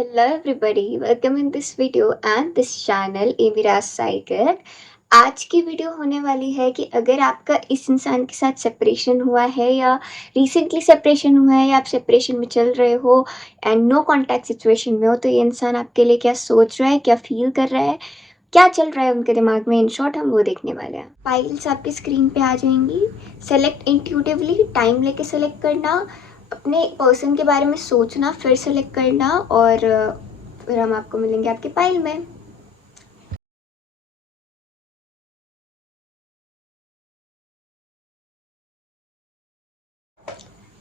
Hello everybody, welcome in this video and this channel Emiraj Saikat। आज की video होने वाली है कि अगर आपका इस इंसान के साथ सेपरेशन हुआ है या रिसेंटली सेपरेशन हुआ है या आप सेपरेशन में चल रहे हो एंड नो कांटेक्ट सिचुएशन में हो, तो ये इंसान आपके लिए क्या सोच रहा है, क्या फील कर रहा है, क्या चल रहा है उनके दिमाग में, इन शॉर्ट हम वो देखने वाले हैं। फाइल्स आपकी स्क्रीन पे आ जाएंगी। सेलेक्ट इंट्यूटिवली, टाइम लेके सेलेक्ट करना, अपने पर्सन के बारे में सोचना, फिर सेलेक्ट करना और फिर हम आपको मिलेंगे आपके फाइल में।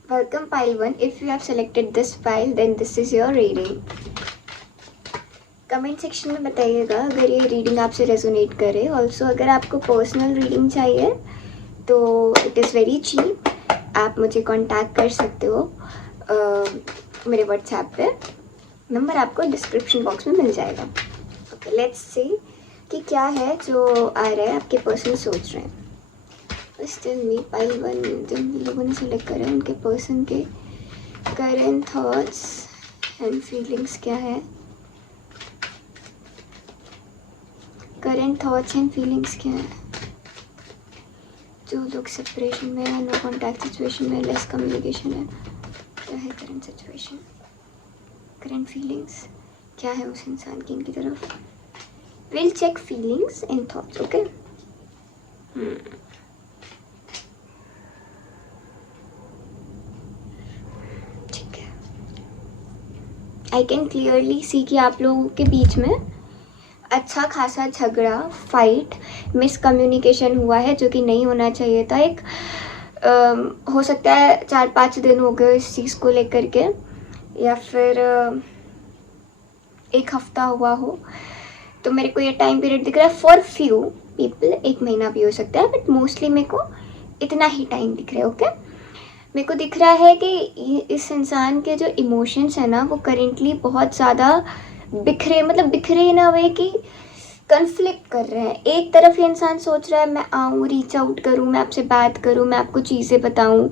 Welcome file 1। If you have selected this file then this is your reading. Comment section में बताइएगा अगर ये रीडिंग आपसे रेजोनेट करे। ऑल्सो अगर आपको पर्सनल रीडिंग चाहिए तो इट इज़ वेरी चीप, आप मुझे कांटेक्ट कर सकते हो मेरे व्हाट्सएप पे। नंबर आपको डिस्क्रिप्शन बॉक्स में मिल जाएगा। ओके, लेट्स सी कि क्या है जो आ रहा है, आपके पर्सन सोच रहे हैं। बस टेल मी फाइल 1, जिन लोगों ने सेलेक्ट करा है उनके पर्सन के करेंट थॉट्स एंड फीलिंग्स क्या है। करेंट थॉट्स एंड फीलिंग्स क्या है। जो लोग सेपरेशन में है, नो कॉन्टैक्ट सिचुएशन में, लेस कम्युनिकेशन है, क्या है करंट सिचुएशन, करंट फीलिंग्स क्या है उस इंसान की इनकी तरफ। Will check feelings and thoughts. Okay, ठीक है। आई कैन क्लियरली सी कि आप लोगों के बीच में अच्छा खासा झगड़ा, फाइट, मिसकम्युनिकेशन हुआ है जो कि नहीं होना चाहिए था। एक हो सकता है 4-5 दिन हो गए इस चीज़ को लेकर के, या फिर एक हफ्ता हुआ हो। तो मेरे को ये टाइम पीरियड दिख रहा है। फॉर फ्यू पीपल 1 महीना भी हो सकता है, बट मोस्टली मेरे को इतना ही टाइम दिख रहा है। ओके, मेरे को दिख रहा है कि इस इंसान के जो इमोशंस है ना, वो करेंटली बहुत ज़्यादा बिखरे इन अ वे कि कन्फ्लिक्ट कर रहे हैं। एक तरफ ये इंसान सोच रहा है मैं आऊँ, रीच आउट करूँ, मैं आपसे बात करूँ, मैं आपको चीज़ें बताऊँ।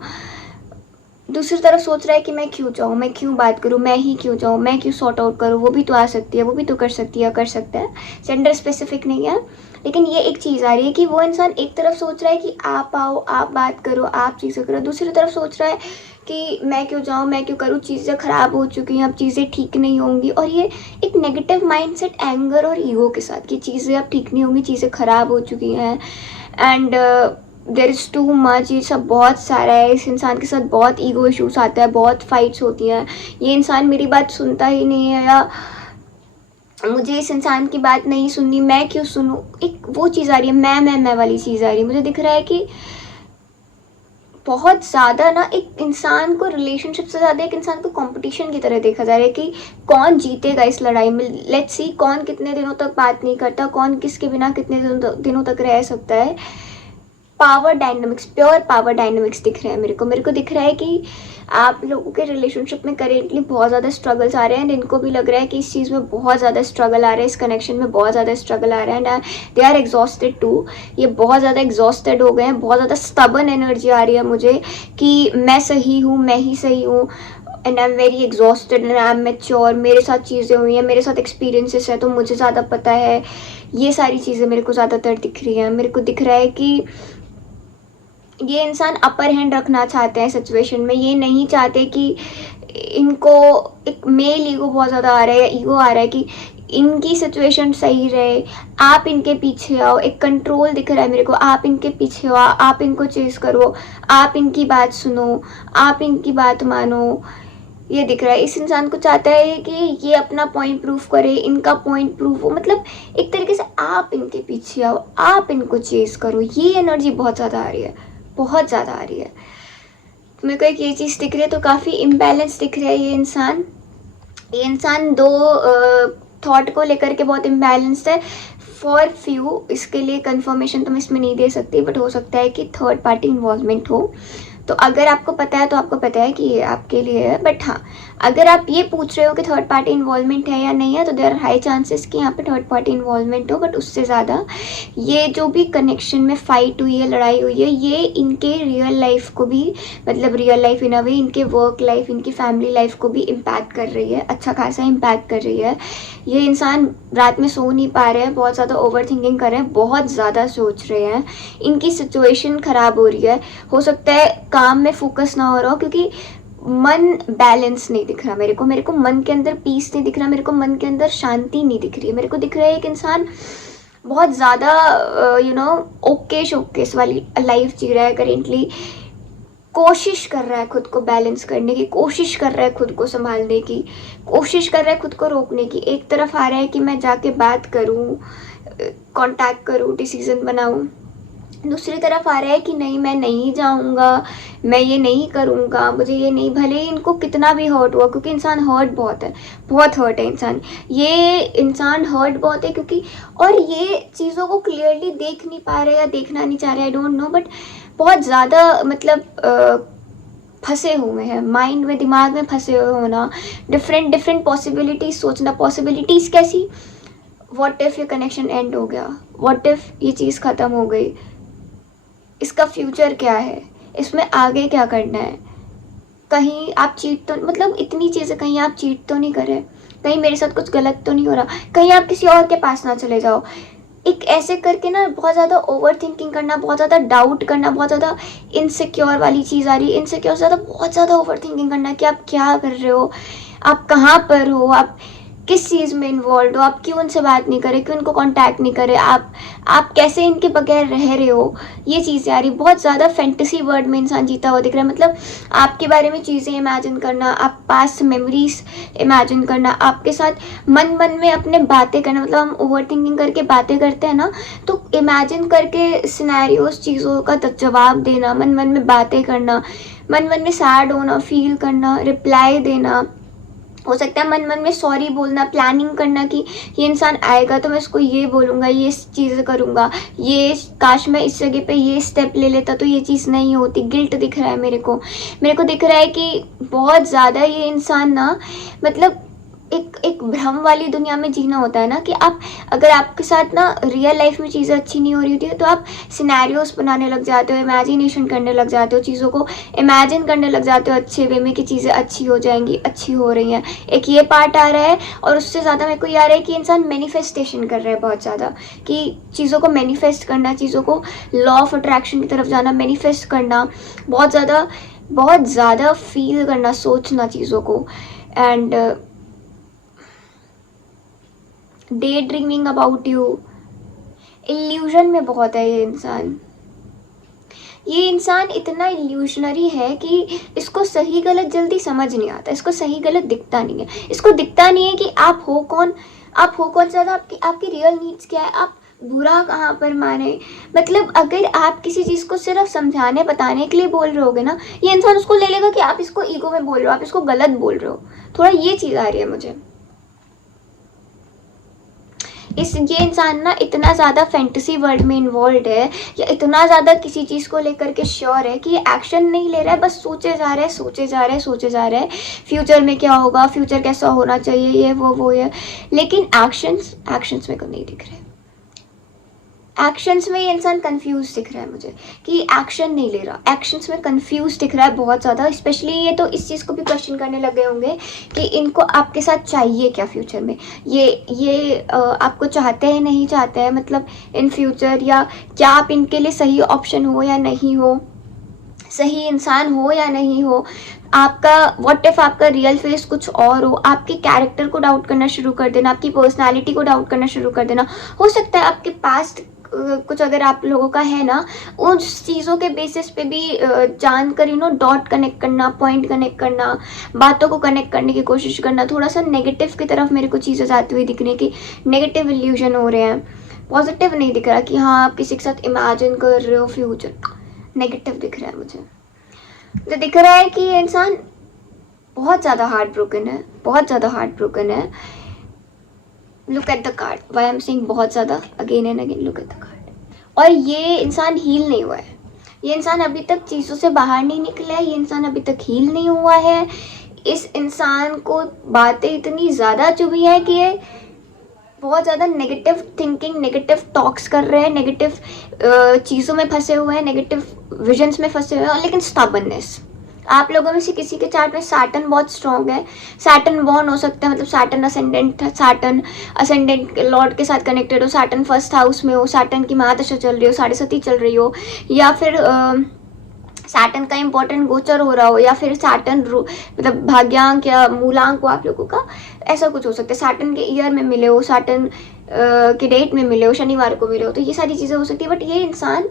दूसरी तरफ सोच रहा है कि मैं क्यों जाऊँ, मैं क्यों बात करूँ, मैं ही क्यों जाऊँ, मैं क्यों सॉर्ट आउट करूँ, वो भी तो आ सकती है, वो भी तो कर सकती है, कर सकता है। जेंडर स्पेसिफिक नहीं है, लेकिन ये एक चीज़ आ रही है कि वो इंसान एक तरफ सोच रहा है कि आप आओ, आप बात करो, आप चीज़ें करो। दूसरी तरफ सोच रहा है कि मैं क्यों जाऊँ, मैं क्यों करूँ, चीज़ें ख़राब हो चुकी हैं, अब चीज़ें ठीक नहीं होंगी। और ये एक नेगेटिव माइंडसेट, एंगर और ईगो के साथ कि चीज़ें अब ठीक नहीं होंगी, चीज़ें ख़राब हो चुकी हैं and there is too much. ये सब बहुत सारा है। इस इंसान के साथ बहुत ईगो इशूज़ आता है, बहुत फाइट्स होती हैं। ये इंसान मेरी बात सुनता ही नहीं है, या मुझे इस इंसान की बात नहीं सुननी, मैं क्यों सुनूं। एक वो चीज़ आ रही है, मैं वाली चीज़ आ रही है। मुझे दिख रहा है कि बहुत ज़्यादा ना एक इंसान को रिलेशनशिप से ज़्यादा एक इंसान को कंपटीशन की तरह देखा जा रहा है कि कौन जीतेगा इस लड़ाई में। लेट्स सी कौन कितने दिनों तक बात नहीं करता, कौन किसके बिना कितने दिनों तक रह सकता है। Power dynamics, pure power dynamics दिख रहे हैं मेरे को दिख रहा है कि आप लोगों के रिलेशनशिप में करेंटली बहुत ज़्यादा स्ट्रगल्स आ रहे हैं। इनको भी लग रहा है कि इस चीज़ में बहुत ज़्यादा स्ट्रगल आ रहा है, इस कनेक्शन में बहुत ज़्यादा स्ट्रगल आ रहा है and they are exhausted too. ये बहुत ज़्यादा एग्जॉस्टेड हो गए हैं। बहुत ज़्यादा स्टबन एनर्जी आ रही है मुझे कि मैं सही हूँ, मैं ही सही हूँ and I am very exhausted and I am mature. मेरे साथ चीज़ें हुई हैं, मेरे साथ एक्सपीरियंसेस है, तो मुझे ज़्यादा पता है। ये सारी चीज़ें मेरे को ज़्यादातर दिख रही हैं। मेरे को दिख रहा है कि ये इंसान अपर हैंड रखना चाहते हैं सिचुएशन में। ये नहीं चाहते कि इनको एक मेल ईगो बहुत ज़्यादा आ रहा है, ईगो आ रहा है कि इनकी सिचुएशन सही रहे, आप इनके पीछे आओ। एक कंट्रोल दिख रहा है मेरे को, आप इनके पीछे आओ, आप इनको चेस करो, आप इनकी बात सुनो, आप इनकी बात मानो। ये दिख रहा है। इस इंसान को चाहता है कि ये अपना पॉइंट प्रूव करे, इनका पॉइंट प्रूव हो। मतलब एक तरीके से आप इनके पीछे आओ, आप इनको चेस करो। ये एनर्जी बहुत ज़्यादा आ रही है, बहुत ज़्यादा आ रही है। मेरे को एक ये चीज़ दिख रही है, तो काफ़ी इम्बैलेंस दिख रहा है ये इंसान दो थॉट को लेकर के बहुत इम्बैलेंस्ड है। फॉर फ्यू, इसके लिए कंफर्मेशन तो मैं इसमें नहीं दे सकती, बट हो सकता है कि थर्ड पार्टी इन्वॉल्वमेंट हो। तो अगर आपको पता है तो आपको पता है कि ये आपके लिए है। बट हाँ, अगर आप ये पूछ रहे हो कि थर्ड पार्टी इन्वॉल्वमेंट है या नहीं है, तो देयर आर हाई चांसेस कि यहाँ पे थर्ड पार्टी इन्वॉल्वमेंट हो। बट उससे ज़्यादा ये जो भी कनेक्शन में फाइट हुई है, लड़ाई हुई है, ये इनके रियल लाइफ को भी, मतलब रियल लाइफ इन अ वे, इनके वर्क लाइफ, इनकी फैमिली लाइफ को भी इम्पैक्ट कर रही है, अच्छा खासा इम्पैक्ट कर रही है। ये इंसान रात में सो नहीं पा रहे हैं, बहुत ज़्यादा ओवर थिंकिंग कर रहे हैं, बहुत ज़्यादा सोच रहे हैं, इनकी सिचुएशन ख़राब हो रही है। हो सकता है काम में फोकस ना हो रहा हो, क्योंकि मन बैलेंस नहीं दिख रहा मेरे को मन के अंदर पीस नहीं दिख रहा, मेरे को मन के अंदर शांति नहीं दिख रही है। मेरे को दिख रहा है एक इंसान बहुत ज़्यादा ओके शोकेस वाली लाइफ जी रहा है करेंटली, कोशिश कर रहा है खुद को बैलेंस करने की, कोशिश कर रहा है खुद को संभालने की, कोशिश कर रहा है खुद को रोकने की। एक तरफ आ रहा है कि मैं जाके बात करूं, कांटेक्ट करूं, डिसीजन बनाऊं, दूसरी तरफ आ रहा है कि नहीं, मैं नहीं जाऊंगा, मैं ये नहीं करूंगा, मुझे ये नहीं, भले ही इनको कितना भी हर्ट हुआ, क्योंकि इंसान हर्ट बहुत है, बहुत हर्ट है इंसान, ये इंसान हर्ट बहुत है, क्योंकि और ये चीज़ों को क्लियरली देख नहीं पा रहे या देखना नहीं चाह रहे, आई डोंट नो, बट बहुत ज़्यादा मतलब फंसे हुए हैं माइंड में, दिमाग में फंसे हुए होना, डिफरेंट डिफरेंट पॉसिबिलिटीज सोचना। पॉसिबिलिटीज कैसी? व्हाट इफ ये कनेक्शन एंड हो गया, व्हाट इफ ये चीज़ ख़त्म हो गई, इसका फ्यूचर क्या है, इसमें आगे क्या करना है, कहीं आप चीट तो, मतलब इतनी चीज़ें, कहीं आप चीट तो नहीं कर रहे, कहीं मेरे साथ कुछ गलत तो नहीं हो रहा, कहीं आप किसी और के पास ना चले जाओ। एक ऐसे करके ना बहुत ज़्यादा ओवर थिंकिंग करना, बहुत ज़्यादा डाउट करना, बहुत ज़्यादा इनसिक्योर वाली चीज़ आ रही है, इनसिक्योर ज़्यादा, बहुत ज़्यादा ओवर थिंकिंग करना कि आप क्या कर रहे हो, आप कहाँ पर हो, आप किस चीज़ में इन्वॉल्व हो, आप क्यों उनसे बात नहीं करे, क्यों उनको कांटेक्ट नहीं करे, आप कैसे इनके बगैर रह रहे हो, ये चीज़ें आ रही। बहुत ज़्यादा फैंटेसी वर्ल्ड में इंसान जीता हुआ दिख रहा है, मतलब आपके बारे में चीज़ें इमेजिन करना, आप पास्ट मेमोरीज इमेजिन करना, आपके साथ मन मन में अपने बातें करना, मतलब हम ओवर थिंकिंग करके बातें करते हैं ना, तो इमेजिन करके सिनेरियोस, चीज़ों का जवाब देना, मन मन में बातें करना, मन मन में सैड होना, फील करना, रिप्लाई देना, हो सकता है मन मन में सॉरी बोलना, प्लानिंग करना कि ये इंसान आएगा तो मैं इसको ये बोलूँगा, ये चीज़ करूँगा, ये काश मैं इस जगह पे ये स्टेप ले लेता तो ये चीज़ नहीं होती। गिल्ट दिख रहा है मेरे को दिख रहा है कि बहुत ज़्यादा ये इंसान ना, मतलब एक भ्रम वाली दुनिया में जीना होता है ना, कि आप, अगर आपके साथ ना रियल लाइफ में चीज़ें अच्छी नहीं हो रही होती है, तो आप सिनेरियोस बनाने लग जाते हो, इमेजिनेशन करने लग जाते हो, चीज़ों को इमेजिन करने लग जाते हो अच्छे वे में कि चीज़ें अच्छी हो जाएंगी, अच्छी हो रही हैं। एक ये पार्ट आ रहा है, और उससे ज़्यादा मेरे को ये आ रहा है कि इंसान मैनिफेस्टेशन कर रहा है बहुत ज़्यादा, कि चीज़ों को मैनिफेस्ट करना, चीज़ों को लॉ ऑफ अट्रैक्शन की तरफ जाना, मैनिफेस्ट करना, बहुत ज़्यादा फील करना, सोचना चीज़ों को, and day dreaming about you. Illusion में बहुत है ये इंसान इतना इल्यूशनरी है कि इसको सही गलत जल्दी समझ नहीं आता, इसको सही गलत दिखता नहीं है, इसको दिखता नहीं है कि आप हो कौन ज़्यादा, आपकी रियल नीड्स क्या है, आप बुरा कहाँ पर माने। मतलब अगर आप किसी चीज़ को सिर्फ समझाने बताने के लिए बोल रहे होगे ना, ये इंसान उसको ले लेगा कि आप इसको ईगो में बोल रहे हो, आप इसको गलत बोल रहे हो। थोड़ा ये चीज़ आ रही है मुझे, ये इंसान ना इतना ज़्यादा फैंटेसी वर्ल्ड में इन्वॉल्व है, या इतना ज़्यादा किसी चीज़ को लेकर के श्योर है कि ये एक्शन नहीं ले रहा है, बस सोचे जा रहा है फ्यूचर में क्या होगा, फ्यूचर कैसा होना चाहिए, ये वो ये, लेकिन एक्शंस मेरे को नहीं दिख रहे। एक्शंस में ये इंसान कंफ्यूज दिख रहा है मुझे, कि एक्शन नहीं ले रहा, एक्शंस में कंफ्यूज दिख रहा है बहुत ज़्यादा। स्पेशली ये तो इस चीज़ को भी क्वेश्चन करने लगे होंगे कि इनको आपके साथ चाहिए क्या फ्यूचर में, ये आपको चाहते हैं नहीं चाहते हैं, मतलब इन फ्यूचर, या क्या आप इनके लिए सही ऑप्शन हो या नहीं हो, सही इंसान हो या नहीं हो, आपका व्हाट इफ आपका रियल फेस कुछ और हो, आपके कैरेक्टर को डाउट करना शुरू कर देना, आपकी पर्सनालिटी को डाउट करना शुरू कर देना। हो सकता है आपके पास्ट कुछ अगर आप लोगों का है ना, उस चीज़ों के बेसिस पे भी जानकर डॉट कनेक्ट करना, पॉइंट कनेक्ट करना, बातों को कनेक्ट करने की कोशिश करना। थोड़ा सा नेगेटिव की तरफ मेरे को चीज़ें जाती हुई दिख रही है कि नेगेटिव इल्यूजन हो रहे हैं, पॉजिटिव नहीं दिख रहा कि हाँ आप किसी के साथ इमेजिन कर रहे हो फ्यूचर, नेगेटिव दिख रहा है मुझे। तो दिख रहा है कि ये इंसान बहुत ज़्यादा हार्ट ब्रोकन है, look at the card, why am saying बहुत ज़्यादा again and again, look at the card. और ये इंसान हील नहीं हुआ है, ये इंसान अभी तक चीज़ों से बाहर नहीं निकला है, ये इंसान अभी तक हील नहीं हुआ है। इस इंसान को बातें इतनी ज़्यादा चुभी है कि ये बहुत ज़्यादा नेगेटिव थिंकिंग, नेगेटिव टॉक्स कर रहे हैं, नेगेटिव चीज़ों में फंसे हुए हैं, नेगेटिव विजन्स में फंसे हुए हैं। लेकिन स्टबर्ननेस, आप लोगों में से किसी के चार्ट में सैटर्न बहुत स्ट्रॉन्ग है, सैटर्न बॉर्न हो सकता है, मतलब सैटर्न असेंडेंट लॉर्ड के साथ कनेक्टेड हो, सैटर्न फर्स्ट हाउस में हो, सैटर्न की महादशा चल रही हो, 7.5 चल रही हो, या फिर सैटर्न का इंपॉर्टेंट गोचर हो रहा हो, या फिर सैटर्न मतलब भाग्यांक या मूलांक हो आप लोगों का, ऐसा कुछ हो सकता है। सैटर्न के ईयर में मिले हो, सैटर्न के डेट में मिले हो, शनिवार को मिले हो, तो ये सारी चीज़ें हो सकती है। बट ये इंसान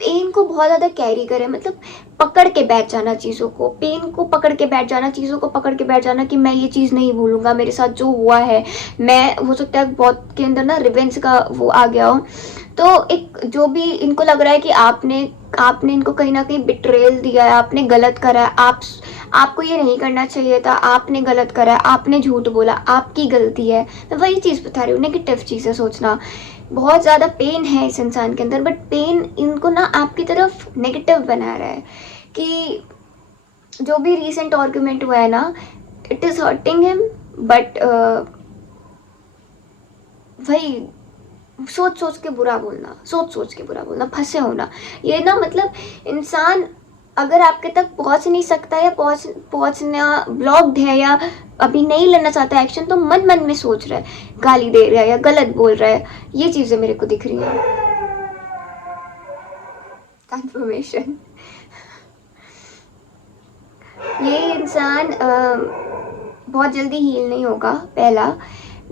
पेन को बहुत ज़्यादा कैरी करे, मतलब पकड़ के बैठ जाना चीज़ों को, पेन को पकड़ के बैठ जाना, चीज़ों को पकड़ के बैठ जाना कि मैं ये चीज़ नहीं भूलूंगा, मेरे साथ जो हुआ है, मैं, हो सकता है बहुत के अंदर ना रिवेंज का वो आ गया हो। तो एक जो भी इनको लग रहा है कि आपने इनको कहीं ना कहीं बिट्रेल दिया है, आपने गलत करा है, आपको ये नहीं करना चाहिए था, आपने गलत करा है, आपने झूठ बोला, आपकी गलती है। मैं वही चीज़ बता रही हूँ, नेगेटिव चीज़ें सोचना। बहुत ज़्यादा पेन है इस इंसान के अंदर, बट पेन इनको ना आपकी तरफ नेगेटिव बना रहा है कि जो भी रीसेंट आर्गुमेंट हुआ है ना, it is hurting him, but वही सोच सोच के बुरा बोलना, सोच सोच के बुरा बोलना, फंसे होना, ये ना मतलब इंसान अगर आपके तक पहुंच नहीं सकता या पहुंचना ब्लॉक्ड है या अभी नहीं लेना चाहता एक्शन, तो मन मन में सोच रहा है, गाली दे रहा है या गलत बोल रहा है, ये चीज़ें मेरे को दिख रही हैं। कंफर्मेशन, ये इंसान बहुत जल्दी हील नहीं होगा, पहला।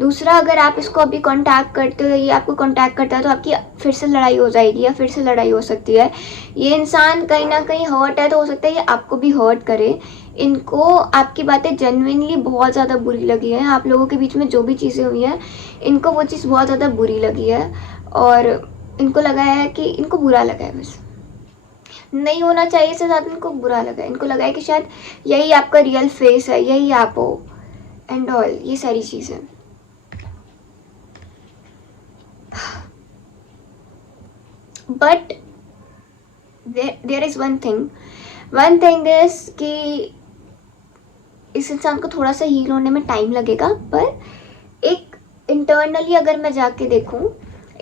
दूसरा, अगर आप इसको अभी कांटेक्ट करते हो, ये आपको कांटेक्ट करता है, तो आपकी फिर से लड़ाई हो जाएगी या फिर से लड़ाई हो सकती है। ये इंसान कहीं ना कहीं हर्ट है, तो हो सकता है ये आपको भी हर्ट करे। इनको आपकी बातें जेन्युइनली बहुत ज़्यादा बुरी लगी है, आप लोगों के बीच में जो भी चीज़ें हुई हैं, इनको वो चीज़ बहुत ज़्यादा बुरी लगी है, और इनको लगा है कि इनको बुरा लगा है, बस नहीं होना चाहिए से ज़्यादा इनको बुरा लगा है। इनको लगा है कि शायद यही आपका रियल फेस है, यही आप हो, एंड ऑल, ये सारी चीज़ें। But there is one thing is कि इस इंसान को थोड़ा सा हील होने में टाइम लगेगा, पर एक इंटरनली अगर मैं जाके देखूं,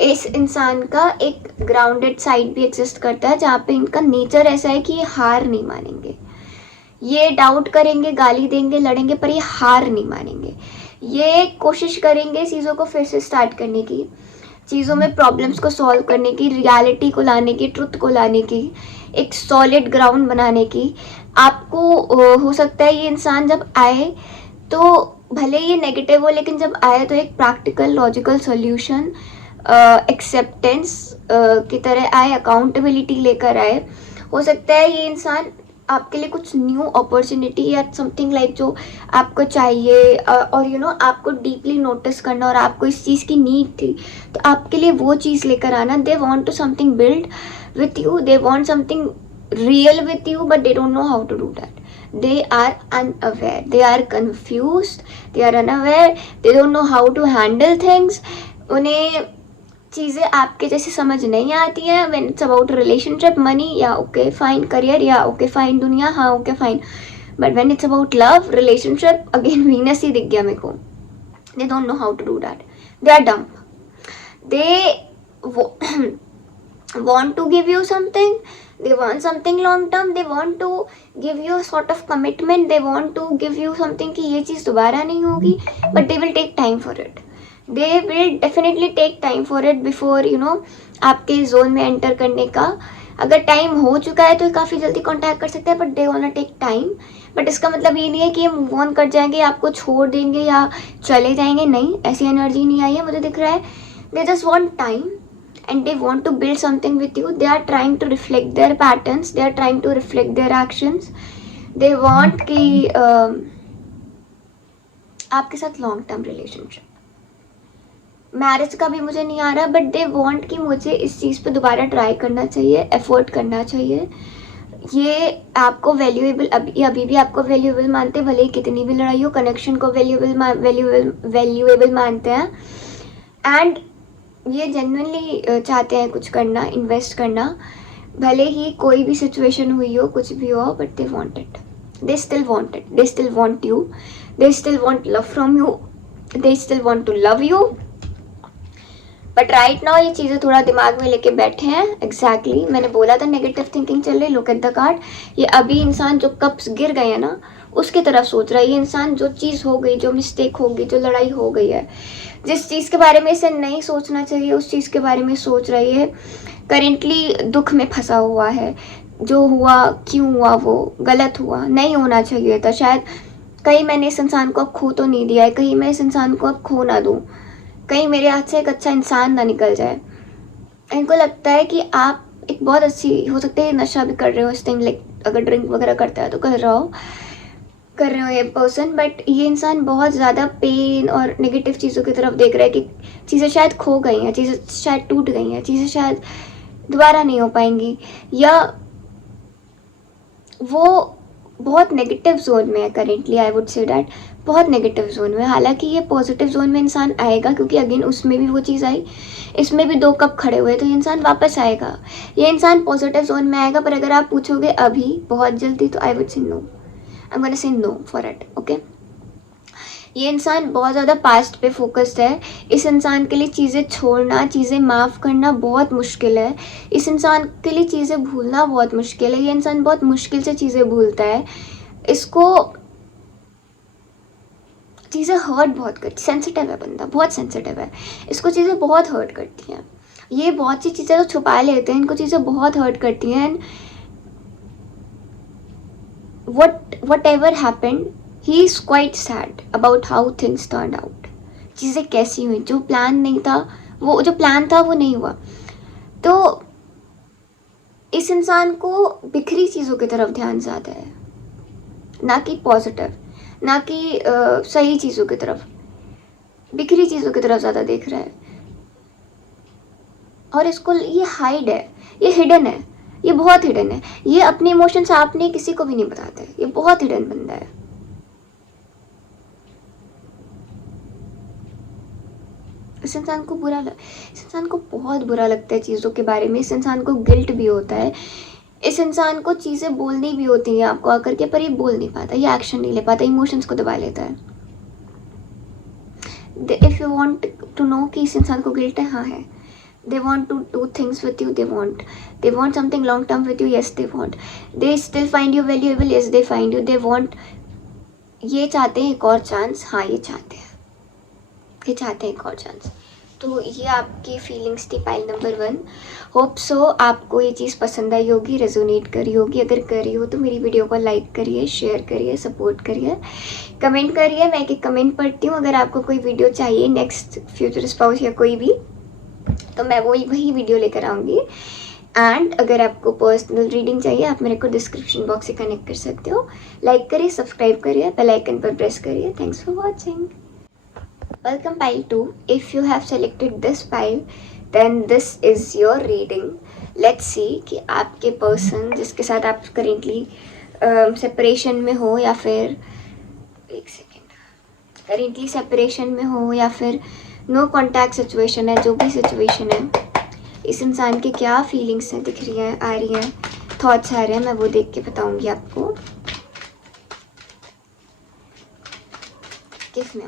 इस इंसान का एक ग्राउंडेड साइड भी एग्जिस्ट करता है, जहाँ पे इनका नेचर ऐसा है कि ये हार नहीं मानेंगे, ये डाउट करेंगे, गाली देंगे, लड़ेंगे, पर ये हार नहीं मानेंगे। ये कोशिश करेंगे चीज़ों को फिर से स्टार्ट करने की, चीज़ों में प्रॉब्लम्स को सॉल्व करने की, रियलिटी को लाने की, ट्रुथ को लाने की, एक सॉलिड ग्राउंड बनाने की। आपको हो सकता है ये इंसान जब आए तो भले ये नेगेटिव हो, लेकिन जब आए तो एक प्रैक्टिकल लॉजिकल सॉल्यूशन, एक्सेप्टेंस की तरह आए, अकाउंटेबिलिटी लेकर आए। हो सकता है ये इंसान आपके लिए कुछ न्यू अपॉर्चुनिटी या समथिंग लाइक जो आपको चाहिए, और आपको डीपली नोटिस करना, और आपको इस चीज़ की नीड थी, तो आपके लिए वो चीज़ लेकर आना। They want to something build with you, they want something real with you, but they don't know how to do that. They are unaware, they are confused, they are unaware, they don't know how to handle things. उन्हें चीज़ें आपके जैसे समझ नहीं आती हैं। When it's about relationship, money, या okay fine, career, या ओके फाइन, दुनिया, हाँ okay fine, but when it's about love, relationship, again Venus ही दिख गया मेरे को। They don't know how to do that, they are dumb, they want to give you something, they want something long term, they want to give you a sort of commitment, they want to give you something कि ये चीज़ दोबारा नहीं होगी, but they will take time for it, they will definitely take time for it before आपके zone में enter करने का। अगर टाइम हो चुका है तो काफ़ी जल्दी कांटेक्ट कर सकते हैं, but they want take time. But इसका मतलब ये नहीं है कि ये मूव ऑन कर जाएंगे, आपको छोड़ देंगे या चले जाएंगे, नहीं, ऐसी एनर्जी नहीं आई है, मुझे दिख रहा है। They just want time and they want to build something with you. They are trying to reflect their patterns, they are trying to reflect their actions, they want कि आपके साथ लॉन्ग टर्म रिलेशनशिप, मैरिज का भी मुझे नहीं आ रहा, but they want कि मुझे इस चीज़ पे दोबारा ट्राई करना चाहिए, एफर्ट करना चाहिए। ये आपको वैल्यूएबल, अभी भी आपको वैल्यूएबल मानते हैं, भले ही कितनी भी लड़ाई हो, कनेक्शन को वैल्यूएबल मानते हैं, एंड ये जेन्युइनली चाहते हैं कुछ करना, इन्वेस्ट करना, भले ही कोई भी सिचुएशन हुई हो, कुछ भी हो, but they want it, they still want it, they still want you, they still want love from you, they still want to love you. But right now ये चीज़ें थोड़ा दिमाग में लेके बैठे हैं। एग्जैक्टली मैंने बोला था नेगेटिव थिंकिंग चल रही, लुक एट द कार्ड। ये अभी इंसान जो कप्स गिर गए हैं ना, उसकी तरफ सोच रहा है। ये इंसान जो चीज़ हो गई, जो मिस्टेक हो गई, जो लड़ाई हो गई है, जिस चीज़ के बारे में इसे नहीं सोचना चाहिए उस चीज़ के बारे में सोच रही है। करेंटली दुख में फंसा हुआ है। जो हुआ, क्यों हुआ, वो गलत हुआ, नहीं होना चाहिए था शायद। कहीं मैंने इस इंसान को अब खो तो नहीं दिया है, कहीं मैं इस इंसान को अब खो ना दूँ, कहीं मेरे हाथ से एक अच्छा इंसान ना निकल जाए। इनको लगता है कि आप एक बहुत अच्छी, हो सकता है नशा भी कर रहे हो इस टाइम, लाइक अगर ड्रिंक वगैरह करता है तो कर रहे हो ये पर्सन, बट ये इंसान बहुत ज़्यादा पेन और नेगेटिव चीज़ों की तरफ देख रहा है कि चीज़ें शायद खो गई हैं, चीज़ें शायद टूट गई हैं, चीज़ें शायद दोबारा नहीं हो पाएंगी, या वो बहुत नेगेटिव जोन में है currently. I would say that बहुत नेगेटिव जोन में। हालांकि ये पॉजिटिव जोन में इंसान आएगा, क्योंकि अगेन उसमें भी वो चीज़ आई, इसमें भी 2 कप खड़े हुए, तो ये इंसान वापस आएगा, ये इंसान पॉजिटिव जोन में आएगा। पर अगर आप पूछोगे अभी बहुत जल्दी, तो I would say no, I am gonna say no for it, okay. ये इंसान बहुत ज़्यादा पास्ट पे फोकस्ड है। इस इंसान के लिए चीज़ें छोड़ना, चीज़ें माफ़ करना बहुत मुश्किल है। इस इंसान के लिए चीज़ें भूलना बहुत मुश्किल है। ये इंसान बहुत मुश्किल से चीज़ें भूलता है। इसको चीज़ें हर्ट बहुत करती, सेंसिटिव है बंदा, बहुत सेंसिटिव है। इसको चीज़ें बहुत हर्ट करती हैं। ये बहुत सी चीज़ें तो छुपा लेते हैं, इनको चीज़ें बहुत हर्ट करती हैं। And what ever happened, he is quite sad about how things turn out. चीज़ें कैसी हुई, जो प्लान नहीं था, वो जो प्लान था वो नहीं हुआ। तो इस इंसान को बिखरी चीज़ों की तरफ ध्यान ज़्यादा है, ना कि पॉजिटिव, ना कि सही चीज़ों की तरफ। बिखरी चीज़ों की तरफ ज़्यादा देख रहा है। और इसको ये हाइड है, ये हिडन है, ये बहुत हिडन है। ये अपने इमोशंस आपने किसी को भी नहीं बताते, ये बहुत हिडन बंदा है। इस इंसान को इस इंसान को बहुत बुरा लगता है चीज़ों के बारे में। इस इंसान को गिल्ट भी होता है। इस इंसान को चीज़ें बोलनी भी होती हैं आपको आकर के, पर ये बोल नहीं पाता, ये एक्शन नहीं ले पाता, इमोशंस को दबा लेता है। If you want to know कि इस इंसान को गिल्ट है, हाँ है। They want to do things with you, they want something long term with you, yes they want, they still find you valuable, yes they find you, they want, ये चाहते हैं एक और चांस, हाँ ये चाहते हैं एक और चांस। तो ये आपकी फीलिंग्स थी पाइल नंबर 1। होप सो आपको ये चीज़ पसंद आई होगी, रेजोनेट करी होगी। अगर करी हो तो मेरी वीडियो को लाइक करिए, शेयर करिए, सपोर्ट करिए, कमेंट करिए। मैं एक कमेंट पढ़ती हूँ। अगर आपको कोई वीडियो चाहिए नेक्स्ट फ्यूचर स्पाउस या कोई भी, तो मैं वही वीडियो लेकर आऊँगी। एंड अगर आपको पर्सनल रीडिंग चाहिए, आप मेरे को डिस्क्रिप्शन बॉक्स से कनेक्ट कर सकते हो। लाइक करिए, सब्सक्राइब करिए, बेल आइकन पर प्रेस करिए। Thanks for watching. Welcome pile 2। If you have selected this pile, then this is your reading. Let's see कि आपके पर्सन जिसके साथ आप करेंटली सेपरेशन में हो, या फिर एक सेकेंड, करेंटली सेपरेशन में हो, या फिर नो कॉन्टैक्ट सिचुएशन है, जो भी सिचुएशन है, इस इंसान की क्या फीलिंग्स हैं, दिख रही हैं, आ रही हैं, थॉट्स आ रहे हैं, मैं वो देख के बताऊंगी आपको। गिव मी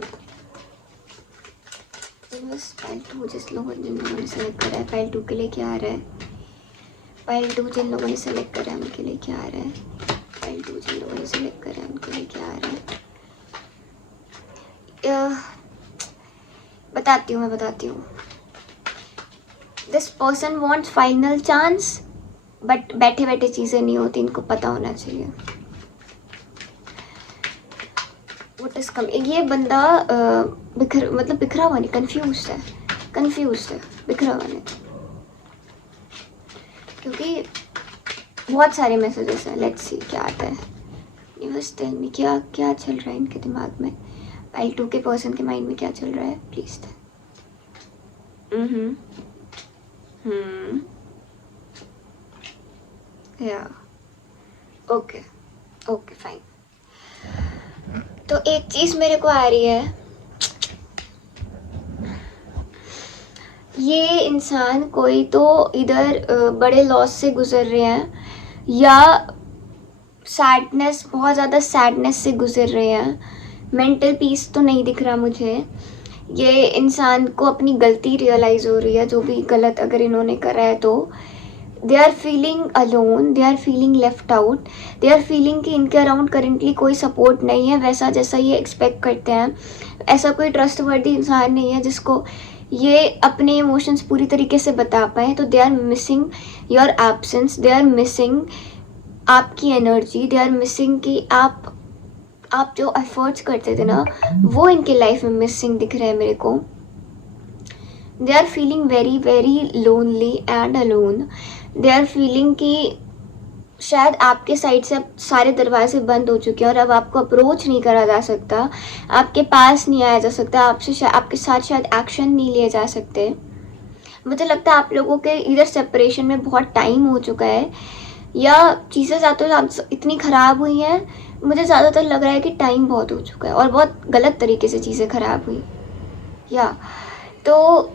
बस पाइल 2, जिन लोगों ने सेलेक्ट करा है, पाइल 2 के लिए क्या आ रहा है, पाइल 2 जिन लोगों ने सेलेक्ट करा है उनके लिए क्या आ रहा है, पाइल 2 जिन लोगों ने सेलेक्ट करा है उनके लिए क्या आ रहा है। बताती हूँ। This person wants final chance, but बैठे बैठे चीज़ें नहीं होती, इनको पता होना चाहिए व्हाट इज कमिंग। ये बंदा बिखरा हुआ नहीं, कंफ्यूज्ड है, बिखरा हुआ नहीं, क्योंकि बहुत सारे मैसेजेस हैं। लेट्स सी क्या आता है। यूनिवर्स टेल मी क्या चल रहा है इनके दिमाग में, पाइल 2 के पर्सन के माइंड में क्या चल रहा है, प्लीज। या ओके फाइन। तो एक चीज़ मेरे को आ रही है, ये इंसान कोई तो इधर बड़े लॉस से गुजर रहे हैं, या सैडनेस, बहुत ज़्यादा सैडनेस से गुजर रहे हैं। मेंटल पीस तो नहीं दिख रहा मुझे। ये इंसान को अपनी गलती रियलाइज़ हो रही है, जो भी गलत अगर इन्होंने करा है तो। They are feeling alone, they are feeling left out, they are feeling कि इनके अराउंड करेंटली कोई सपोर्ट नहीं है वैसा जैसा ये एक्सपेक्ट करते हैं। ऐसा कोई ट्रस्टवर्दी इंसान नहीं है जिसको ये अपने इमोशंस पूरी तरीके से बता पाए। तो they are missing your absence, they are missing आपकी एनर्जी, दे आर मिसिंग कि आप जो एफर्ट्स करते थे ना, वो इनके लाइफ में मिसिंग दिख रहे हैं मेरे को। They are feeling very very lonely and alone. They are feeling कि शायद आपके साइड से अब सारे दरवाजे बंद हो चुके हैं और अब आपको अप्रोच नहीं करा जा सकता, आपके पास नहीं आया जा सकता, आपके साथ शायद एक्शन नहीं लिए जा सकते। मुझे लगता है आप लोगों के इधर सेपरेशन में बहुत टाइम हो चुका है, या चीज़ें ज़्यादा इतनी ख़राब हुई हैं। मुझे ज़्यादातर लग रहा है कि टाइम बहुत हो चुका है और बहुत गलत तरीके से चीज़ें ख़राब हुई, या तो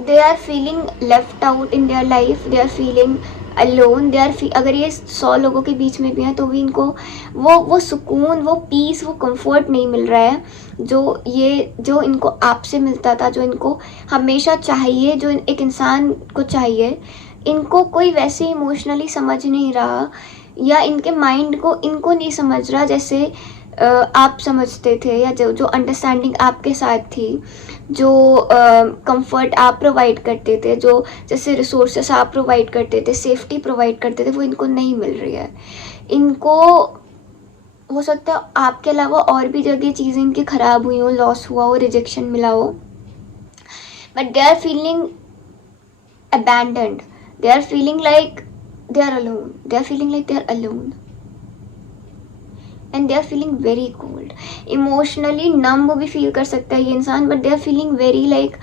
they are feeling left out in their life, they are feeling alone, अगर ये 100 लोगों के बीच में भी हैं तो भी इनको वो सुकून, वो पीस, वो कंफर्ट नहीं मिल रहा है जो इनको आपसे मिलता था, जो इनको हमेशा चाहिए, जो एक इंसान को चाहिए। इनको कोई वैसे इमोशनली समझ नहीं रहा, या इनके माइंड को इनको नहीं समझ रहा जैसे आप समझते थे, या जो अंडरस्टैंडिंग आपके साथ थी, जो कंफर्ट आप प्रोवाइड करते थे, जो जैसे रिसोर्सेस आप प्रोवाइड करते थे, सेफ्टी प्रोवाइड करते थे, वो इनको नहीं मिल रही है। इनको हो सकता है आपके अलावा और भी जगह चीज़ें इनकी ख़राब हुई हो, लॉस हुआ हो, रिजेक्शन मिला हो, but they are feeling abandoned, they are feeling like they are alone, they are feeling like they are alone, and they are feeling very cold, emotionally numb भी feel कर सकता है ये इंसान, but they are feeling very like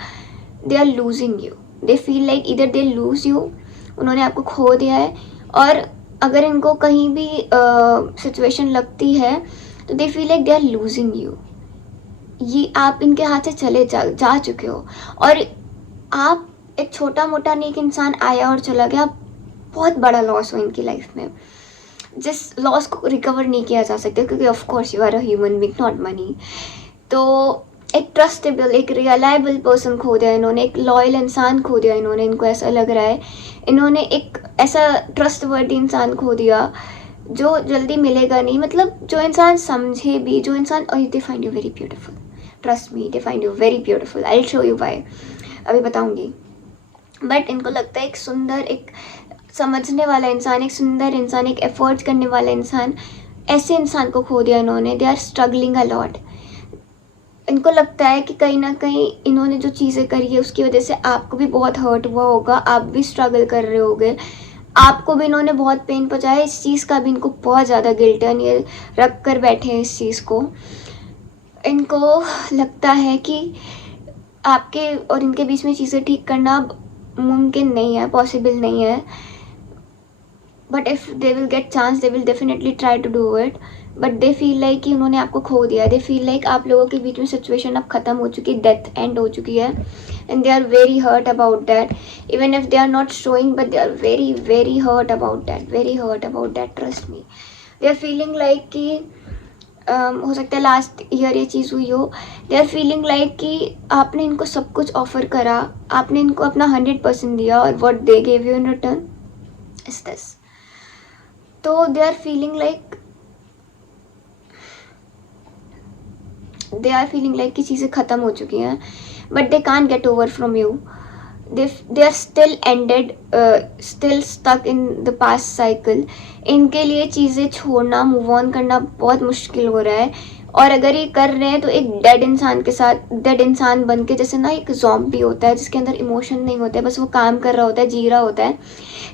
they are losing you, they feel like either they lose you, उन्होंने आपको खो दिया है, और अगर इनको कहीं भी सिचुएशन लगती है तो they feel like they are losing you, ये आप इनके हाथ से चले जा चुके हो, और आप एक छोटा मोटा नेक इंसान आया और चला गया, बहुत बड़ा लॉस हो इनकी लाइफ में, जिस लॉस को रिकवर नहीं किया जा सकता, क्योंकि of course you are a human being, not money. तो एक ट्रस्टेबल, एक रियलाइबल पर्सन खो दिया इन्होंने, एक लॉयल इंसान खो दिया इन्होंने, इनको ऐसा लग रहा है इन्होंने एक ऐसा ट्रस्टवर्दी इंसान खो दिया जो जल्दी मिलेगा नहीं। मतलब जो इंसान समझे भी, जो इंसान, दे find you very beautiful, trust me, they find you very beautiful, I will show you why, अभी बताऊंगी। बट इनको लगता है एक सुंदर, एक समझने वाला इंसान, एक सुंदर इंसान, एक एफर्ट्स करने वाला इंसान, ऐसे इंसान को खो दिया इन्होंने। They are struggling a lot. इनको लगता है कि कहीं ना कहीं इन्होंने जो चीज़ें करी है उसकी वजह से आपको भी बहुत हर्ट हुआ होगा, आप भी स्ट्रगल कर रहे होगे, आपको भी इन्होंने बहुत पेन पहुंचाया, इस चीज़ का भी इनको बहुत ज़्यादा गिल्ट है, ये रख कर बैठे हैं इस चीज़ को। इनको लगता है कि आपके और इनके बीच में चीज़ें ठीक करना मुमकिन नहीं है, पॉसिबल नहीं है, but if they will get chance they will definitely try to do it. But they feel like कि उन्होंने आपको खो दिया है, दे फील लाइक आप लोगों के बीच में सिचुएशन अब ख़त्म हो चुकी, डेथ एंड हो चुकी है, and they are very hurt about that, even if they are not showing, but they are very very hurt about that, very hurt about that, trust me. They are feeling like कि हो सकता है last year ये चीज़ हुई हो। दे are feeling like कि आपने इनको सब कुछ ऑफर करा, आपने इनको अपना 100% दिया, और what they gave you in return is this. तो दे आर फीलिंग लाइक कि चीज़ें ख़त्म हो चुकी हैं, but they can't get over from you, they are still ended, still stuck in the past cycle। इनके लिए चीज़ें छोड़ना, मूव ऑन करना बहुत मुश्किल हो रहा है, और अगर ये कर रहे हैं तो एक डेड इंसान के साथ, डेड इंसान बन के, जैसे ना एक ज़ॉम्बी होता है जिसके अंदर इमोशन नहीं होता है, बस वो काम कर रहा होता है, जी रहा होता है,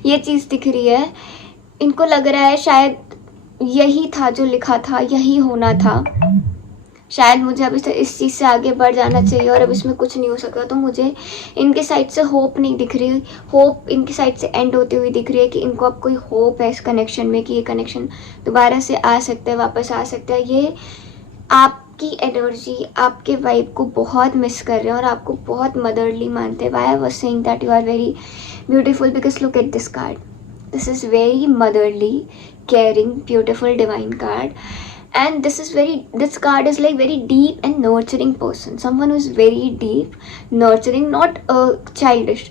ये चीज़ दिख रही है। इनको लग रहा है शायद यही था जो लिखा था, यही होना था, शायद मुझे अब इस चीज़ से आगे बढ़ जाना चाहिए, और अब इसमें कुछ नहीं हो सकता। तो मुझे इनके साइड से होप नहीं दिख रही, होप इनकी साइड से एंड होती हुई दिख रही है, कि इनको अब कोई होप है इस कनेक्शन में, कि ये कनेक्शन दोबारा से आ सकता है, वापस आ सकता है। ये आप आपकी एनर्जी, आपके वाइब को बहुत मिस कर रहे हैं और आपको बहुत मदरली मानते हैं. Why I was saying that you are very beautiful, because look at this card. This is very motherly, caring, beautiful, divine card. And this card is like very deep and nurturing person, someone who is very deep, nurturing, not childish.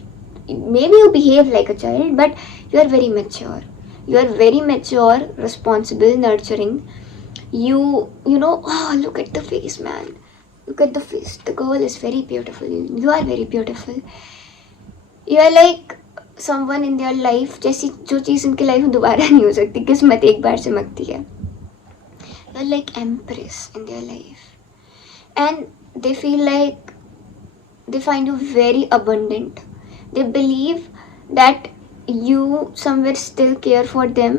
Maybe you behave like a child, but you are very mature. You are very mature, responsible, nurturing. You know, oh, look at the face, man. Look at the face. The girl is very beautiful. You are very beautiful. You are like someone in their life, जैसी जो चीज़ इनके life में दोबारा नहीं हो सकती, किस्मत एक बार चमकती है. You are like empress in their life, and they feel like they find you very abundant. They believe that you somewhere still care for them,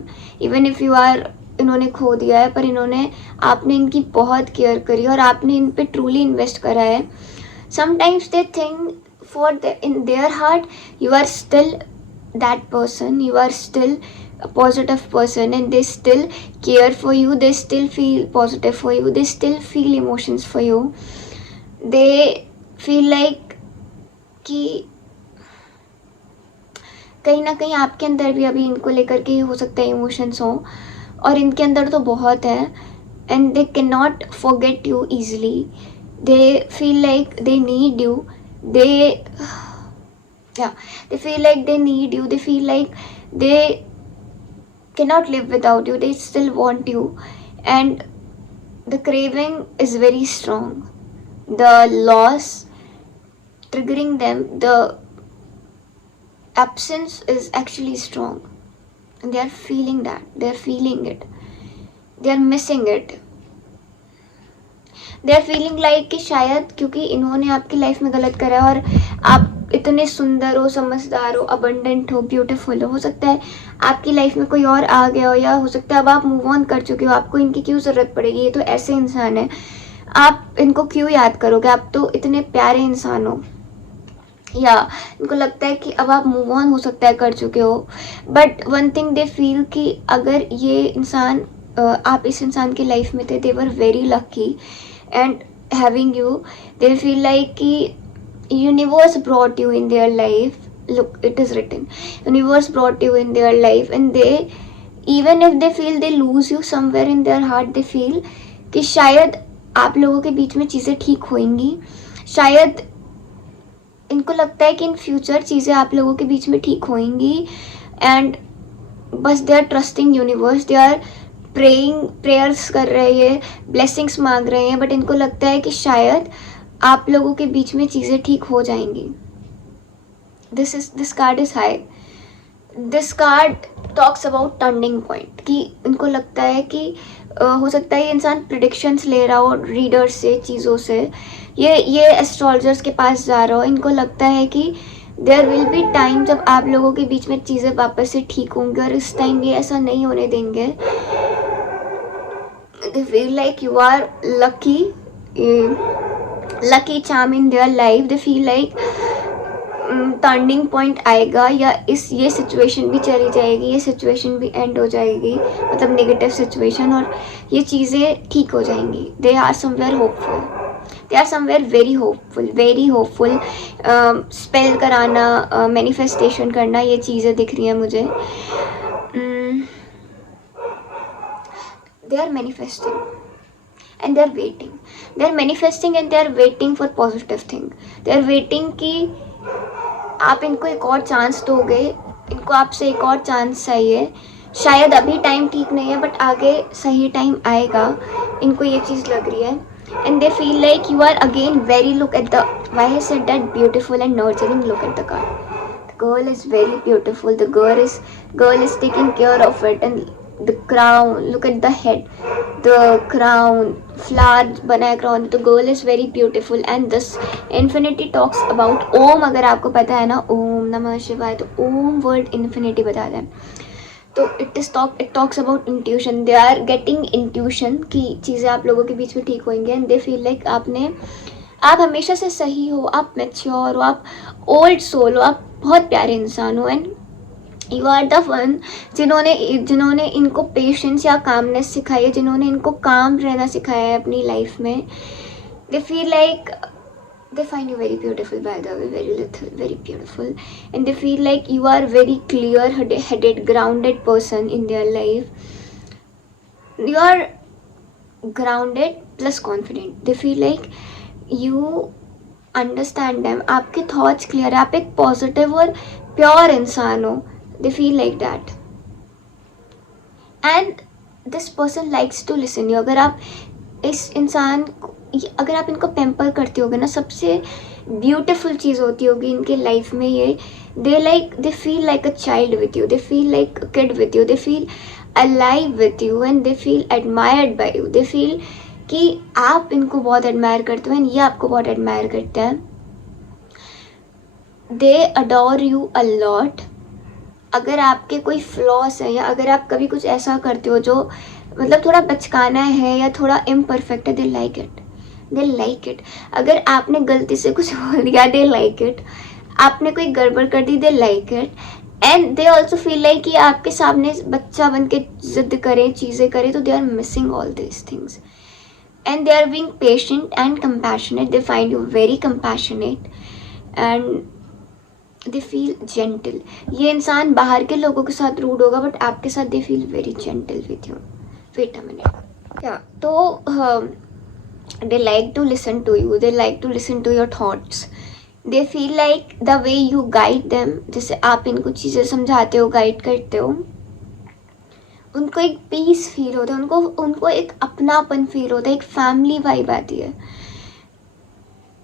even if you are, इन्होंने खो दिया है पर इन्होंने, आपने इनकी बहुत केयर करी और आपने इन पे ट्रूली इन्वेस्ट करा है. Sometimes they think in their heart you are still that person, you are still a positive person, and they still care for you, they still feel positive for you, they still feel emotions for you. They feel like कि कहीं ना कहीं आपके अंदर भी अभी इनको लेकर के हो सकता है इमोशंस हो, और इनके अंदर तो बहुत है. And they can not forget you easily. They feel like they need you. They feel like they need you. They feel like they cannot live without you. They still want you, and the craving is very strong. The loss triggering them, the absence is actually strong, and they are feeling that. They are feeling it. They are missing it. They are feeling like कि शायद क्योंकि इन्होंने आपकी life में गलत करा है और आप इतने सुंदर हो, समझदार हो, अबंडेंट हो, ब्यूटीफुल हो सकता है आपकी लाइफ में कोई और आ गया हो, या हो सकता है अब आप मूव ऑन कर चुके हो, आपको इनकी क्यों ज़रूरत पड़ेगी, ये तो ऐसे इंसान है, आप इनको क्यों याद करोगे, आप तो इतने प्यारे इंसान हो. या इनको लगता है कि अब आप मूव ऑन हो सकता है कर चुके हो. But one thing they feel कि अगर ये इंसान, आप इस इंसान की लाइफ में थे, they were very lucky and having you. They feel like ki universe brought you in their life. Look, it is written, universe brought you in their life, and they, even if they feel they lose you somewhere in their heart, they feel कि शायद आप लोगों के बीच में चीज़ें ठीक होंगी. शायद इनको लगता है कि इन फ्यूचर चीज़ें आप लोगों के बीच में ठीक होंगी, एंड बस they are trusting universe, they are prayers कर रहे हैं, ब्लेसिंग्स मांग रहे हैं, बट इनको लगता है कि शायद आप लोगों के बीच में चीज़ें ठीक हो जाएंगी. This card is high. This card talks about turning point, कि इनको लगता है कि हो सकता है ये इंसान प्रिडिक्शंस ले रहा हो रीडर्स से, चीज़ों से, ये एस्ट्रोलॉजर्स के पास जा रहा हो. इनको लगता है कि देयर विल बी टाइम जब आप लोगों के बीच में चीज़ें वापस से ठीक होंगी, और इस टाइम ये ऐसा नहीं होने देंगे. They feel like you are lucky charm in their life. They feel like turning point आएगा, या ये सिचुएशन भी चली जाएगी, ये सिचुएशन भी एंड हो जाएगी, मतलब नेगेटिव सिचुएशन, और ये चीज़ें ठीक हो जाएंगी. They are somewhere hopeful, they are somewhere very hopeful. Spell कराना, मैनिफेस्टेशन करना, ये चीज़ें दिख रही हैं मुझे. They are manifesting and they are waiting. They are manifesting and they are waiting for positive thing. They are waiting कि आप इनको एक और चांस दोगे, इनको आपसे एक और चांस चाहिए. शायद अभी टाइम ठीक नहीं है, बट आगे सही टाइम आएगा, इनको ये चीज़ लग रही है. And they feel like you are again very, look at the, why I said that beautiful and nurturing, look at the card. The girl is very beautiful. The girl is taking care of it, and the crown, look at the head, the crown, flower बना है crown. The girl is very beautiful, and this infinity talks about ओम. अगर आपको पता है ना ओम नमः शिवाय, तो ओम वर्ड infinity बताता है. तो it talks about intuition. They are getting intuition कि चीज़ें आप लोगों के बीच में ठीक होंगी, and they feel like आप हमेशा से सही हो, आप मैच्योर हो, आप ओल्ड सोल हो, आप बहुत प्यारे इंसान हो, and you are the one जिन्होंने जिन्होंने इनको पेशेंस या कामनेस सिखाई है, जिन्होंने इनको काम रहना सिखाया है अपनी लाइफ में. दे feel like they find you very beautiful, by the way, very little, very beautiful, and they feel like you are very clear headed, grounded person in their life. You are grounded plus confident. They feel like you understand them. आपके thoughts clear है, आप एक positive और pure इंसान हो. They feel like that. And this person likes to listen you. अगर आप इस इंसान को, अगर आप इनको पैम्पर करते होगे ना, सबसे ब्यूटीफुल चीज़ होती होगी इनके लाइफ में ये. They feel like a child with you, they feel like a kid with you, they feel alive with you, and they feel admired by you. They feel कि आप इनको बहुत एडमायर करते हो एंड ये आपको बहुत एडमायर करते हैं. दे अडोर यू अ लॉट. अगर आपके कोई फ्लॉस है या अगर आप कभी कुछ ऐसा करते हो जो मतलब थोड़ा बचकाना है या थोड़ा इम्परफेक्ट है, दे like it, they like it. अगर आपने गलती से कुछ बोल दिया, दे लाइक इट. आपने कोई गड़बड़ कर दी, they like it. And they also feel like कि आपके सामने बच्चा बन के जिद करें, चीज़ें करें, तो they are missing all this things. And they are being patient and compassionate. They find you very compassionate and they feel gentle. ये इंसान बाहर के लोगों के साथ रूड होगा बट आपके साथ they feel very gentle with you. Wait a minute. या तो they like to listen to you, they like to listen to your thoughts, they feel like the way you guide them. जैसे आप इनको चीज़ें समझाते हो, गाइड करते हो, उनको एक पीस फील होता है, उनको एक अपनापन फील होता है, एक फैमिली वाइब आती है.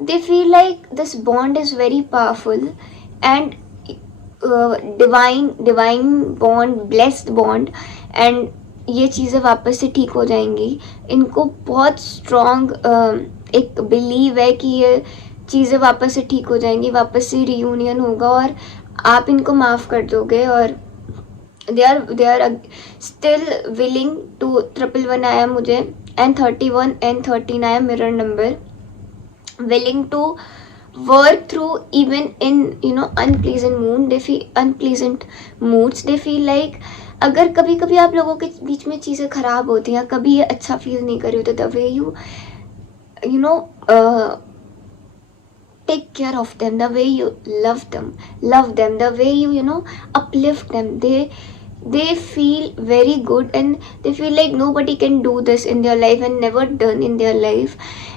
they feel like this bond is very powerful and divine bond, blessed bond, and ये चीज़ें वापस से ठीक हो जाएंगी. इनको बहुत स्ट्रॉन्ग एक बिलीव है कि ये चीज़ें वापस से ठीक हो जाएंगी, वापस से रियूनियन होगा और आप इनको माफ़ कर दोगे. और they are still willing to. 111 आया मुझे एंड 31 एंड 13 आया mirror number. Willing to work through even in unpleasant mood. They feel unpleasant moods. They feel like अगर कभी कभी आप लोगों के बीच में चीज़ें ख़राब होती हैं, कभी ये अच्छा फील नहीं कर रहे हो, तो the way you know take care of them, the way you love them, the way you uplift them, they feel very good and they feel like nobody can do this in their life and never done in their life.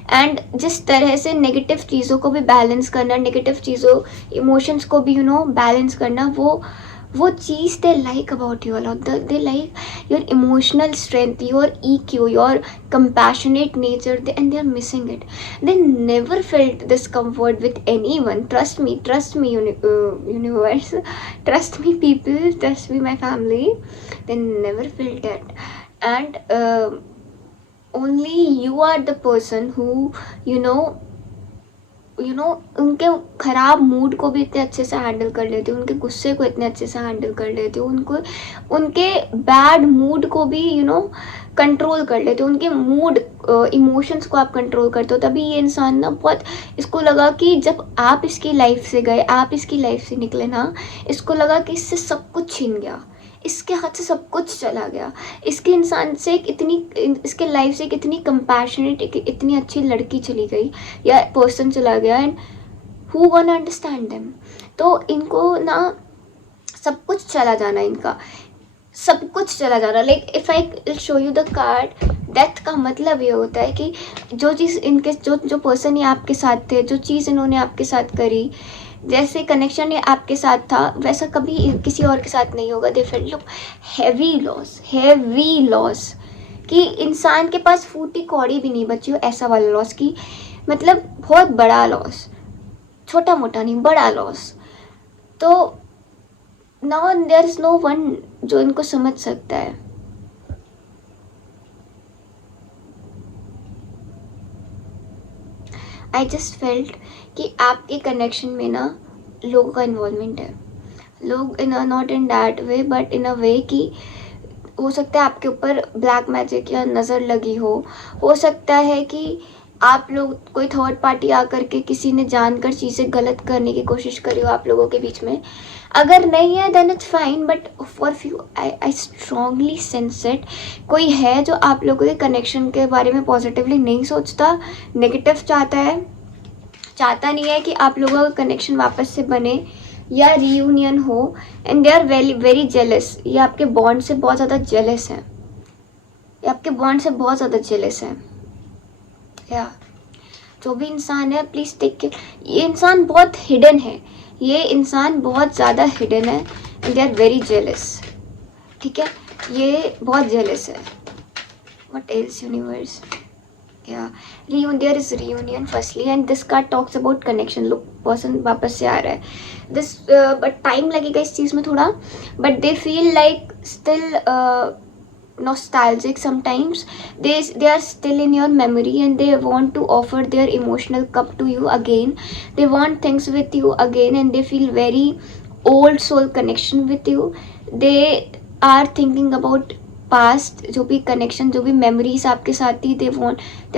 And जिस तरह से negative चीज़ों को भी balance करना, negative चीज़ों emotions को भी बैलेंस करना, वो चीज़ they like about you a lot. They like your emotional strength, your EQ, your compassionate nature, and they are missing it. They never felt this comfort with anyone. Trust me, universe, trust me people, trust me my family. They never felt it. And only you are the person who उनके ख़राब mood को भी इतने अच्छे से handle कर लेते हो, उनके गुस्से को इतने अच्छे से हैंडल कर लेते हो, उनके बैड मूड को भी कंट्रोल कर लेते हो, उनके मूड इमोशंस को आप कंट्रोल करते हो. तभी ये इंसान ना बहुत, इसको लगा कि जब आप इसकी लाइफ से गए, आप इसकी लाइफ से निकले ना, इसको लगा कि इससे सब कुछ छीन गया, इसके हाथ से सब कुछ चला गया. इसके इंसान से इसके लाइफ से एक इतनी कंपैशनेट, इतनी अच्छी लड़की चली गई या पर्सन चला गया. And who one understand them. तो इनको ना सब कुछ चला जाना, इनका सब कुछ चला जाना. Like if I show you the card, death का मतलब ये होता है कि जो चीज़ इनके जो पर्सन ये आपके साथ थे, जो चीज़ इन्होंने आपके साथ करी, जैसे कनेक्शन ये आपके साथ था, वैसा कभी किसी और के साथ नहीं होगा. They felt look heavy loss कि इंसान के पास फूटी कौड़ी भी नहीं बची हो, ऐसा वाला लॉस की मतलब बहुत बड़ा लॉस, छोटा मोटा नहीं, बड़ा लॉस. तो now there is no one जो इनको समझ सकता है. आई जस्ट फेल्ट कि आपके कनेक्शन में ना लोगों का इन्वॉल्वमेंट है. लोग not in that way but in a way कि हो सकता है आपके ऊपर ब्लैक मैजिक या नज़र लगी हो सकता है कि आप लोग कोई थर्ड पार्टी आकर के किसी ने जानकर चीज़ें गलत करने की कोशिश करी हो आप लोगों के बीच में, अगर नहीं है then it's fine, but for few I strongly sense it, कोई है जो आप लोगों के कनेक्शन के बारे में पॉजिटिवली नहीं सोचता, नेगेटिव चाहता नहीं है कि आप लोगों का कनेक्शन वापस से बने या रीयूनियन हो, and they are very very jealous. ये आपके बॉन्ड से बहुत ज़्यादा जेलस है, ये आपके बॉन्ड से बहुत ज़्यादा जेलस है। या जो भी इंसान है प्लीज़ टेक केयर, ये इंसान बहुत हिडन है, ये इंसान बहुत ज़्यादा हिडन है, and they are very jealous. ठीक है, ये बहुत जेलस है। What else universe? या there is reunion firstly, and this card talks about connection. लोग पर्सन वापस से आ रहा है, this but टाइम लगेगा इस चीज़ में थोड़ा, but they feel like still nostalgic sometimes. They are still in your memory and they want to offer their emotional cup to you again. They want things with you again and they feel very old soul connection with you. They are thinking about past, जो भी connection, जो भी memories आपके साथ थी, they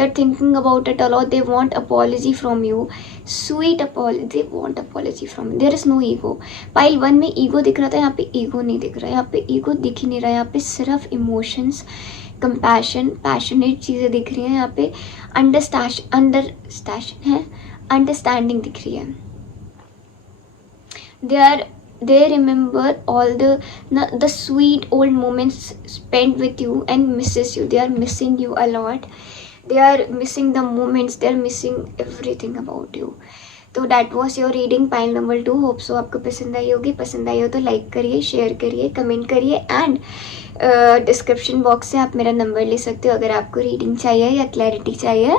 are thinking about it a lot, they want apology from you, sweet apology, they want apology from you. There is no ego. Pile 1 में ego दिख रहा था, यहाँ पे ईगो नहीं दिख रहा, यहाँ पे ईगो दिख ही नहीं रहा, यहाँ पे सिर्फ इमोशंस, कंपैशन, पैशनेट चीज़ें दिख रही हैं, यहाँ पे अंडरस्टैशन है, अंडरस्टैंडिंग दिख रही है। They remember all the sweet old moments spent with you and misses you. They are missing you a lot. They are missing the moments. They are missing everything about you. तो that was your reading pile number 2. Hope so आपको पसंद आई होगी। पसंद आई हो तो like करिए, share करिए, comment करिए, एंड डिस्क्रिप्शन बॉक्स से आप मेरा नंबर ले सकते हो अगर आपको रीडिंग चाहिए या क्लैरिटी चाहिए।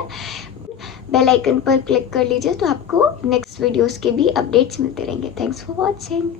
बेल आइकन पर क्लिक कर लीजिए तो आपको नेक्स्ट वीडियोस के भी अपडेट्स मिलते रहेंगे। Thanks for watching.